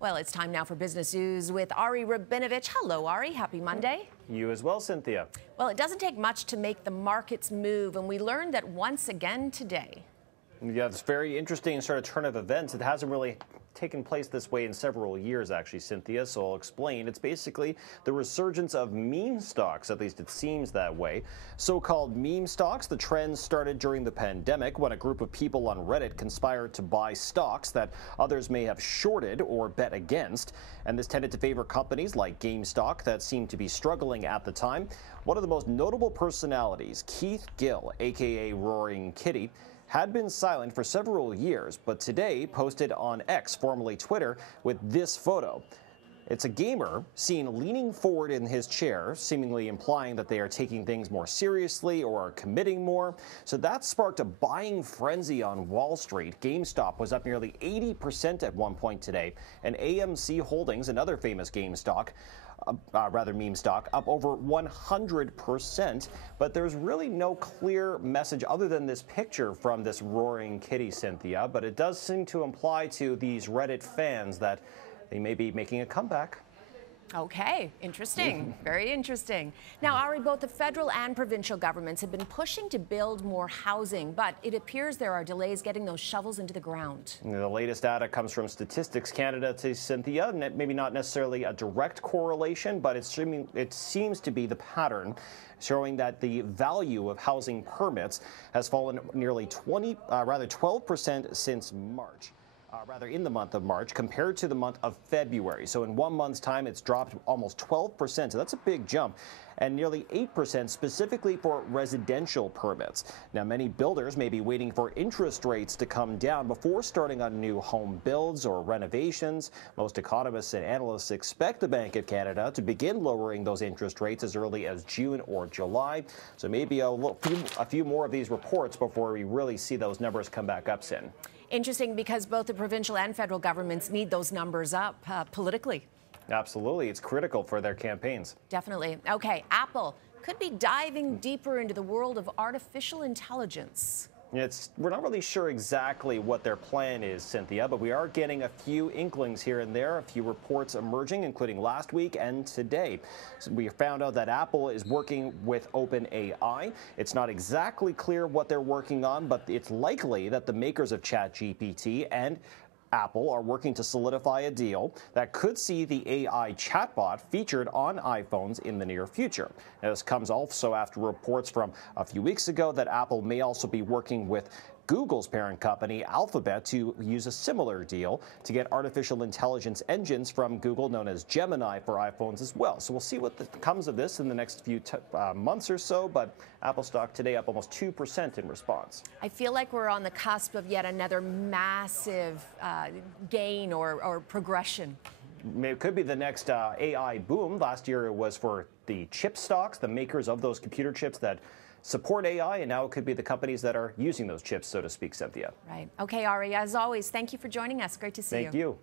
Well, it's time now for Business News with Ari Rabinovich. Hello, Ari. Happy Monday. You as well, Cynthia. Well, it doesn't take much to make the markets move, and we learned that once again today. Yeah, it's very interesting sort of turn of events. It hasn't really taken place this way in several years, actually, Cynthia, so I'll explain. It's basically the resurgence of meme stocks, at least it seems that way. So-called meme stocks, the trend started during the pandemic when a group of people on Reddit conspired to buy stocks that others may have shorted or bet against, and this tended to favor companies like GameStop that seemed to be struggling at the time. One of the most notable personalities, Keith Gill, aka Roaring Kitty, had been silent for several years, but today posted on X, formerly Twitter, with this photo. It's a gamer seen leaning forward in his chair, seemingly implying that they are taking things more seriously or are committing more. So that sparked a buying frenzy on Wall Street. GameStop was up nearly 80% at one point today, and AMC Holdings, another famous meme stock, up over 100%. But there's really no clear message other than this picture from this Roaring Kitty, Cynthia. But it does seem to imply to these Reddit fans that they may be making a comeback. Okay, interesting. Very interesting. Now, Ari, both the federal and provincial governments have been pushing to build more housing, but it appears there are delays getting those shovels into the ground. The latest data comes from Statistics Canada to Cynthia. Maybe not necessarily a direct correlation, but it seems to be the pattern, showing that the value of housing permits has fallen nearly 12% since March. In the month of March compared to the month of February. So in 1 month's time, it's dropped almost 12%. So that's a big jump, and nearly 8% specifically for residential permits. Now, many builders may be waiting for interest rates to come down before starting on new home builds or renovations. Most economists and analysts expect the Bank of Canada to begin lowering those interest rates as early as June or July. So maybe a few more of these reports before we really see those numbers come back up soon. Interesting, because both the provincial and federal governments need those numbers up politically. Absolutely. It's critical for their campaigns. Definitely. Okay, Apple could be diving deeper into the world of artificial intelligence. We're not really sure exactly what their plan is, Cynthia, but we are getting a few inklings here and there, a few reports emerging, including last week and today. So we found out that Apple is working with OpenAI. It's not exactly clear what they're working on, but it's likely that the makers of ChatGPT and Apple are working to solidify a deal that could see the AI chatbot featured on iPhones in the near future. Now, this comes also after reports from a few weeks ago that Apple may also be working with Google's parent company, Alphabet, to use a similar deal to get artificial intelligence engines from Google known as Gemini for iPhones as well. So we'll see what comes of this in the next few months or so, but Apple stock today up almost 2% in response. I feel like we're on the cusp of yet another massive gain or progression. It could be the next AI boom. Last year it was for the chip stocks, the makers of those computer chips that support AI, and now it could be the companies that are using those chips, so to speak, Cynthia. Right. Okay, Ari, as always, thank you for joining us. Great to see you. Thank you.